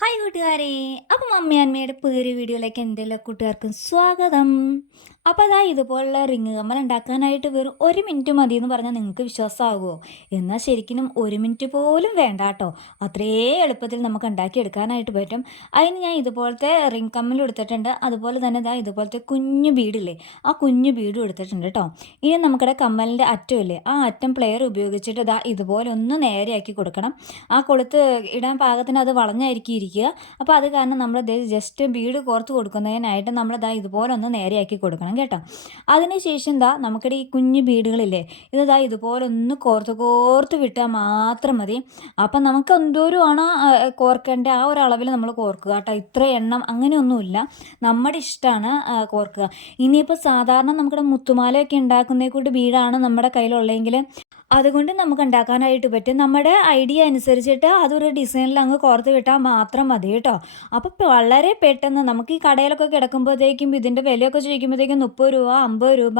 Hi കൂട്ടുകാരെ. അപ്പം മമ്മിയന്മയുടെ പേര് വീഡിയോയിലേക്ക് എന്തെല്ലാം കൂട്ടുകാർക്കും സ്വാഗതം. അപ്പോൾ അതാ ഇതുപോലുള്ള റിങ് കമ്മൽ ഉണ്ടാക്കാനായിട്ട് വെറും ഒരു മിനിറ്റ് മതി എന്ന് പറഞ്ഞാൽ നിങ്ങൾക്ക് വിശ്വാസമാകുമോ? എന്നാൽ ശരിക്കും ഒരു മിനിറ്റ് പോലും വേണ്ട കേട്ടോ. അത്രേ എളുപ്പത്തിൽ നമുക്ക് ഉണ്ടാക്കിയെടുക്കാനായിട്ട് പറ്റും. അതിന് ഞാൻ ഇതുപോലത്തെ റിങ് കമ്മൽ എടുത്തിട്ടുണ്ട്. അതുപോലെ തന്നെ ഇതാ ഇതുപോലത്തെ കുഞ്ഞു ബീഡില്ലേ ആ കുഞ്ഞു ബീഡും എടുത്തിട്ടുണ്ട് കേട്ടോ. ഇനി നമുക്കിടെ കമ്മലിന്റെ അറ്റമില്ലേ ആ അറ്റം പ്ലെയർ ഉപയോഗിച്ചിട്ട് ഇതാ ഇതുപോലെ ഒന്ന് നേരെയാക്കി കൊടുക്കണം. ആ കൊളുത്ത് ഇടാൻ പാകത്തിന് അത് വളഞ്ഞായിരിക്കും ഇരിക്കുക അപ്പോൾ അത് കാരണം നമ്മൾ ജസ്റ്റ് ബീഡ് കോർത്ത് കൊടുക്കുന്നതിനായിട്ട് നമ്മളിതാ ഇതുപോലെ ഒന്ന് നേരെയാക്കി കൊടുക്കണം കേട്ടോ. അതിനുശേഷം എന്താ നമുക്കിടെ ഈ കുഞ്ഞു ബീഡുകളില്ലേ ഇതാ ഇതുപോലെ ഒന്ന് കോർത്ത് കോർത്ത് വിട്ടാൽ മാത്രം മതി. അപ്പം നമുക്ക് എന്തോരമാണ് കോർക്കേണ്ട ആ ഒരു അളവിൽ നമ്മൾ കോർക്കുക കേട്ടോ. ഇത്ര എണ്ണം അങ്ങനെയൊന്നുമില്ല. നമ്മുടെ ഇഷ്ടമാണ് കോർക്കുക. ഇനിയിപ്പോൾ സാധാരണ നമ്മുടെ മുത്തുമാലയൊക്കെ ഉണ്ടാക്കുന്നതിൽ കൂടി ബീഡാണ് നമ്മുടെ കയ്യിലുള്ളതെങ്കിൽ അതുകൊണ്ട് നമുക്ക് ഉണ്ടാക്കാനായിട്ട് പറ്റും. നമ്മുടെ ഐഡിയ അനുസരിച്ചിട്ട് അതൊരു ഡിസൈനിൽ അങ്ങ് കോർത്ത് വിട്ടാൽ മാത്രം മതി കേട്ടോ. അപ്പോൾ വളരെ പെട്ടെന്ന് നമുക്ക് ഈ കടയിലൊക്കെ കിടക്കുമ്പോഴത്തേക്കും ഇതിന്റെ വിലയൊക്കെ ചോദിക്കുമ്പോഴത്തേക്കും മുപ്പത് രൂപ അമ്പത് രൂപ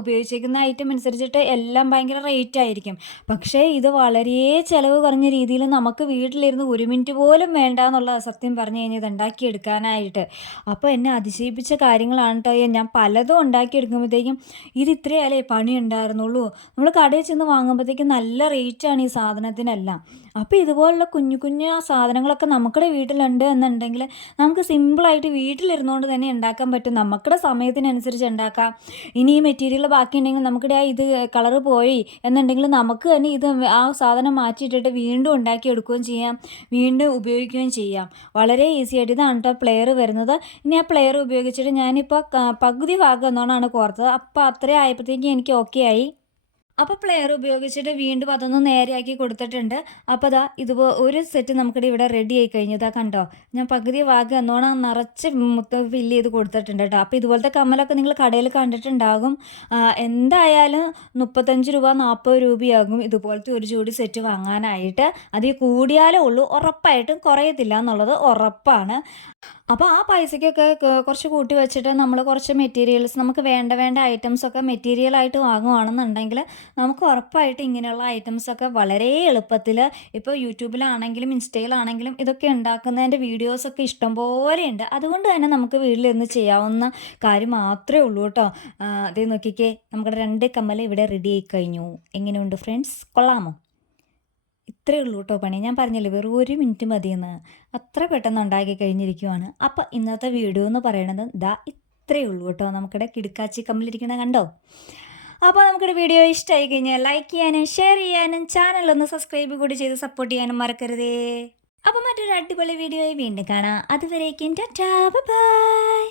ഉപയോഗിച്ചിരിക്കുന്ന ഐറ്റം അനുസരിച്ചിട്ട് എല്ലാം ഭയങ്കര റേറ്റ് ആയിരിക്കും. പക്ഷേ ഇത് വളരെ ചിലവ് കുറഞ്ഞ രീതിയിൽ നമുക്ക് വീട്ടിലിരുന്ന് ഒരു മിനിറ്റ് പോലും വേണ്ട എന്നുള്ള സത്യം പറഞ്ഞു കഴിഞ്ഞാൽ ഇത് ഉണ്ടാക്കിയെടുക്കാനായിട്ട്. അപ്പോൾ എന്നെ അതിശയിപ്പിച്ച കാര്യങ്ങളാണ് കേട്ടോ ഞാൻ പലതും ഉണ്ടാക്കിയെടുക്കുമ്പോഴത്തേക്കും ഇത് ഇത്രയല്ലേ പണി ഉണ്ടായിരുന്നുള്ളൂ. നമ്മൾ കടയിൽ ചെന്ന് വാങ്ങുമ്പോഴത്തേക്കും നല്ല റേറ്റാണ് ഈ സാധനത്തിനെല്ലാം. അപ്പോൾ ഇതുപോലുള്ള കുഞ്ഞു കുഞ്ഞു സാധനങ്ങളൊക്കെ നമുക്കുടെ വീട്ടിലുണ്ട് എന്നുണ്ടെങ്കിൽ നമുക്ക് സിമ്പിളായിട്ട് വീട്ടിലിരുന്നുകൊണ്ട് തന്നെ ഉണ്ടാക്കാൻ പറ്റും. നമുക്കുടെ സമയത്തിനനുസരിച്ച് ഉണ്ടാക്കാം. ഇനി ഈ മെറ്റീരിയൽ ബാക്കി ഉണ്ടെങ്കിൽ നമുക്കിടെ ആ ഇത് കളറ് പോയി എന്നുണ്ടെങ്കിൽ നമുക്ക് തന്നെ ഇത് ആ സാധനം മാറ്റിയിട്ടിട്ട് വീണ്ടും ഉണ്ടാക്കിയെടുക്കുകയും ചെയ്യാം. വീണ്ടും ഉപയോഗിക്കുകയും ചെയ്യാം. വളരെ ഈസി ആയിട്ട് ഇതാണ് കേട്ടോ പ്ലെയർ വരുന്നത്. ഇനി ആ പ്ലെയർ ഉപയോഗിച്ചിട്ട് ഞാനിപ്പോൾ പകുതി ഭാഗം എന്നോണാണ് കോർത്തത്. അപ്പോൾ അത്രയും ആയപ്പോഴത്തേക്കും എനിക്ക് ഓക്കെ ആയി. അപ്പോൾ പ്ലെയർ ഉപയോഗിച്ചിട്ട് വീണ്ടും അതൊന്ന് നേരെയാക്കി കൊടുത്തിട്ടുണ്ട്. അപ്പോൾ അതാ ഇതുപോ ഒരു സെറ്റ് നമുക്കിടെ ഇവിടെ റെഡി ആയി കഴിഞ്ഞതാ കണ്ടോ? ഞാൻ പകുതി വാഗ് എന്നോണം നിറച്ച് മുത്ത ഫില്ല് ചെയ്ത് കൊടുത്തിട്ടുണ്ട് കേട്ടോ അപ്പോൾ ഇതുപോലത്തെ കമ്മലൊക്കെ നിങ്ങൾ കടയിൽ കണ്ടിട്ടുണ്ടാകും. എന്തായാലും മുപ്പത്തഞ്ച് രൂപ നാൽപ്പത് രൂപയാകും ഇതുപോലത്തെ ഒരു ജോഡി സെറ്റ് വാങ്ങാനായിട്ട്. അതിൽ കൂടിയാലേ ഉള്ളൂ. ഉറപ്പായിട്ടും കുറയത്തില്ല എന്നുള്ളത് ഉറപ്പാണ്. അപ്പോൾ ആ പൈസയ്ക്കൊക്കെ കുറച്ച് കൂട്ടി വെച്ചിട്ട് നമ്മൾ കുറച്ച് മെറ്റീരിയൽസ് നമുക്ക് വേണ്ട വേണ്ട ഐറ്റംസൊക്കെ മെറ്റീരിയലായിട്ട് വാങ്ങുവാണെന്നുണ്ടെങ്കിൽ നമുക്ക് ഉറപ്പായിട്ട് ഇങ്ങനെയുള്ള ഐറ്റംസൊക്കെ വളരെ എളുപ്പത്തിൽ ഇപ്പോൾ യൂട്യൂബിലാണെങ്കിലും ഇൻസ്റ്റയിലാണെങ്കിലും ഇതൊക്കെ ഉണ്ടാക്കുന്നതിന്റെ വീഡിയോസൊക്കെ ഇഷ്ടംപോലെ ഉണ്ട്. അതുകൊണ്ട് തന്നെ നമുക്ക് വീട്ടിലിരുന്ന് ചെയ്യാവുന്ന കാര്യം മാത്രമേ ഉള്ളൂ കേട്ടോ. അതേ നോക്കിക്കേ നമ്മുടെ രണ്ട് കമ്മൽ ഇവിടെ റെഡി ആയി കഴിഞ്ഞു. എങ്ങനെയുണ്ട് ഫ്രണ്ട്സ് കൊള്ളാമോ? ഇത്രേ ഉള്ളൂ കേട്ടോ പണി. ഞാൻ പറഞ്ഞില്ലേ വെറും ഒരു മിനിറ്റ് മതിയെന്ന്. അത്ര പെട്ടെന്ന് ഉണ്ടാക്കി കഴിഞ്ഞിരിക്കുവാണ്. അപ്പം ഇന്നത്തെ വീഡിയോ എന്ന് പറയണത് ദാ ഇത്രയേ ഉള്ളൂ കേട്ടോ. നമുക്കിടെ കിടക്കാച്ചി കമ്മിലിരിക്കണ കണ്ടോ? അപ്പോൾ നമുക്കൊരു വീഡിയോ ഇഷ്ടമായി കഴിഞ്ഞാൽ ലൈക്ക് ചെയ്യാനും ഷെയർ ചെയ്യാനും ഒന്ന് സബ്സ്ക്രൈബ് കൂടി ചെയ്ത് സപ്പോർട്ട് ചെയ്യാനും മറക്കരുതേ. അപ്പോൾ മറ്റൊരു അടിപൊളി വീഡിയോയിൽ വീണ്ടും കാണാം. അതുവരേക്കും ടാ ബൈ